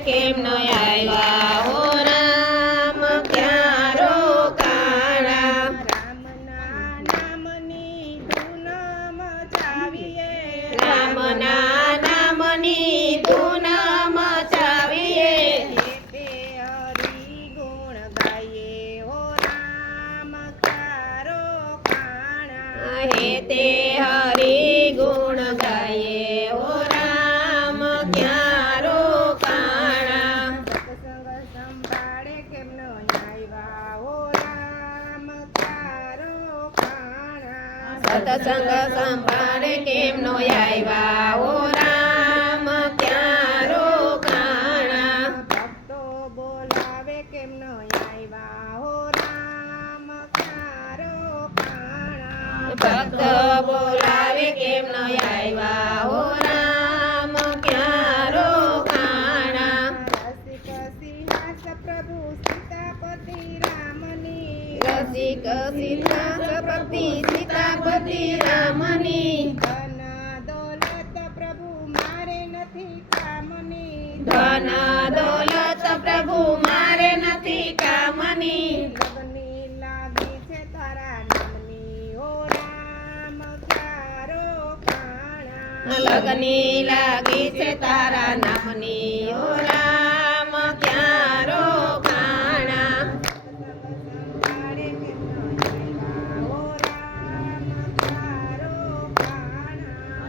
કેમ ન આવ્યા હો રામ ક્યાં રોકાણા રામના નામની ધૂન મચાવીએ રામના નામની ધૂન મચાવીએ તે હરિ ગુણ ગાઈએ હો રામ ક્યાં રોકાણા હે તે હરિ ગુણ ગાઈએ હો રામ ક્યાં રોકાણા સત્સંગ સંભાળે કેમ ન આવ્યા હો રામ ક્યાં રોકાણા સત્સંગ સંભાળે કેમ નો આવ્યા હો રામ ક્યાં રોકાણા ભક્તો બોલાવે કેમ ન આવ્યા હો રામ ક્યાં રોકાણા ભક્ત બોલાવે કેમ ન આવ્યા હો રામ ક્યાં રોકાણા રસિક સિંહાસ પ્રભુ સીતાપતિ રામની રસિક સીતાપતિ સીતાપતિ રામની ધન દોલત પ્રભુ મારે નથી કામની ધન દોલત પ્રભુ મારે નથી કામની લગની લાગી છે તારા નામની હો રામ ક્યાં રોકાણા લગની લાગી છે તારા નામની હો રામ ક્યાં રોકાણા સંભાળે કેમ ન આવ્યા હો રામ ક્યાં રોકાણા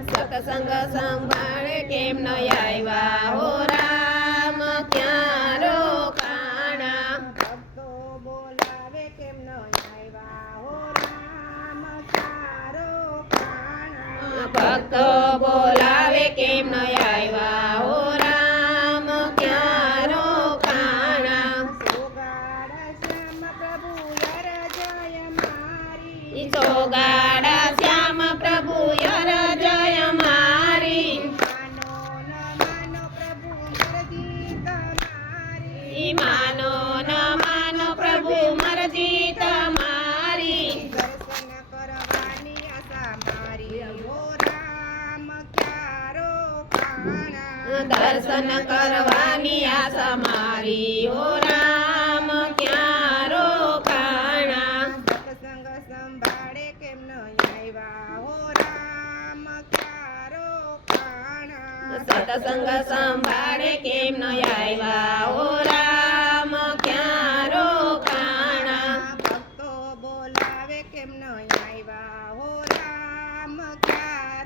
સત્સંગ સંભાળે કેમ ન આવ્યા હો રામ ક્યાં રોકાણા ભક્તો બોલાવે કેમ ન આવ્યા હો રામ ક્યાં રોકાણા ભક્તો બોલાવે કેમ ન આવ્યા હો રામ ક્યાં રોકાણા સોગાડા શ્યામ પ્રભુ યર જય મારી ચોગાડા શ્યામ પ્રભુ યર જય મારી માનો ન માનો પ્રભુ મરજી તમારી ઈ માનો ન માનો પ્રભુ દર્શન મરજી તમારી કરવાની આશા મારી હો રામ ક્યાં રોકાણા દર્શન કરવાની આશા મારી હો રામ ક્યાં રોકાણા સત્સંગ સંભાળે કેમ ન આવ્યા હો રામ ક્યાં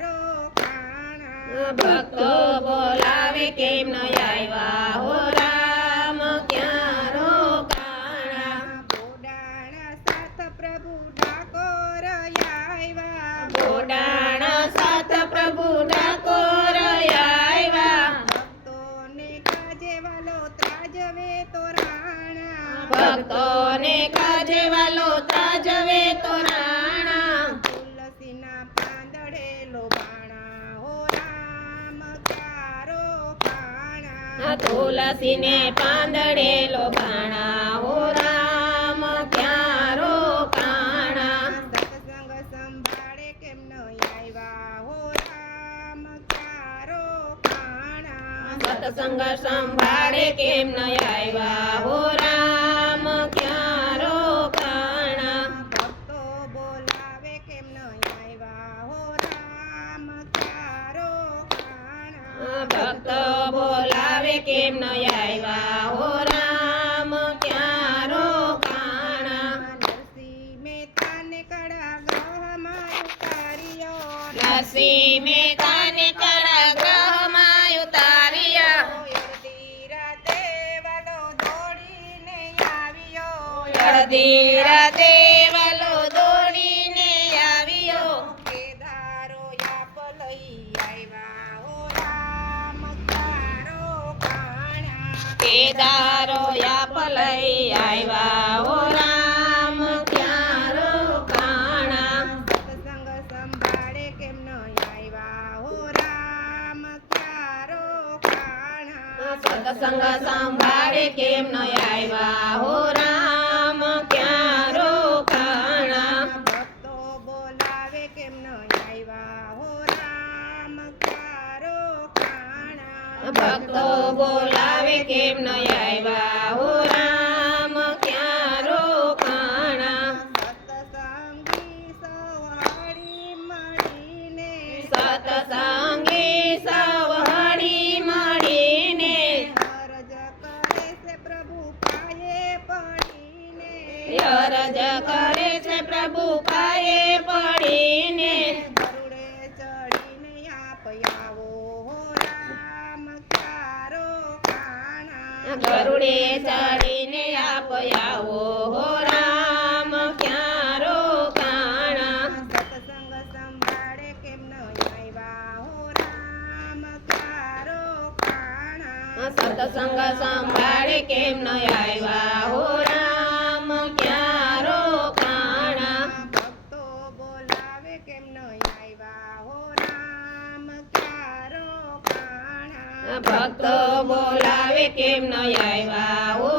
રોકાણા ભક્તો બોલાવે કેમ ન આવ્યા હો રામ ક્યાં રોકાણા બોડાણા સાથ પ્રભુ ડાકોર આવ્યા બોડાણા સાથ પ્રભુ ડાકોર આવ્યા ભક્તોને કાજે વાલો ત્રાજવે તો રાણા ભક્તોને કાજે વાલો ત્રાજવે તો રાણા તુલસીના પાંદડે લોભાણા હો રામ ક્યાં રોકાણા તુલસીને પાંદડે લોભાણા હો રામ ક્યાં રોકાણા સત્સંગ સંભાળે કેમ ન આવ્યા હો રામ ક્યાં રોકાણા સત્સંગ સંભાળે કેમ ન આવ્યા હો રામ ક્યાં રોકાણા ભક્તો બોલાવે કેમ ન આવ્યા હો રામ ક્યાં રોકાણા ભક્તો બોલાવે કેમ ન આવ્યા હો રામ ક્યાં રોકાણા નરસિંહ મહેતાને કડા ગ્રહમાં ઉતાર્યો નરસિંહ મહેતાને કારાગૃહમાં ઉતાર્યા અડધી રાતે વાલો દોડીને આવ્યો અડધી રાતે વાલો દોડીને આવ્યો કેદારો યાપ લઈ આવ્યા હો રામ ક્યાં રોકાણા કેદારો યાપ લઈ આવ્યા હો રામ ક્યાં રોકાણા સત્સંગ સંભાળે કેમ ન આવ્યા હો રામ ક્યાં રોકાણા સત્સંગ સંભાળે કેમ ન આવ્યા હો રામ ક્યાં રોકાણા ભક્તો બોલાવે કેમ ન આવ્યા હો રામ ક્યાં રોકાણા ભક્તો બોલાવે બોલાવે કેમ ન આવ્યા હો રામ ક્યાં રોકાણા સતસંગી સવાળી મળીને સતસંગી સૌ હળી મળીને અરજ કરે છે પ્રભુ પાયે પડીને અરજ કરે છે પ્રભુ પાયે પડીને ગરુડે ચડીને આપ આવો હો રામ ક્યારો કાણા ગરુડે ચડીને આપ આવો હો રામ ક્યાં રોકાણા સત્સંગ સંભાળે કેમ ન આવ્યા હો રામ ક્યારો કાણા સત્સંગ સંભાળે કેમ ન આવ્યા હો રામ ક્યાં રોકાણા ભક્તો બોલાવે કેમ ન આવ્યા હો રામ ક્યારો કાણા ભક્તો બોલાવે કેમ ન આવ્યા હો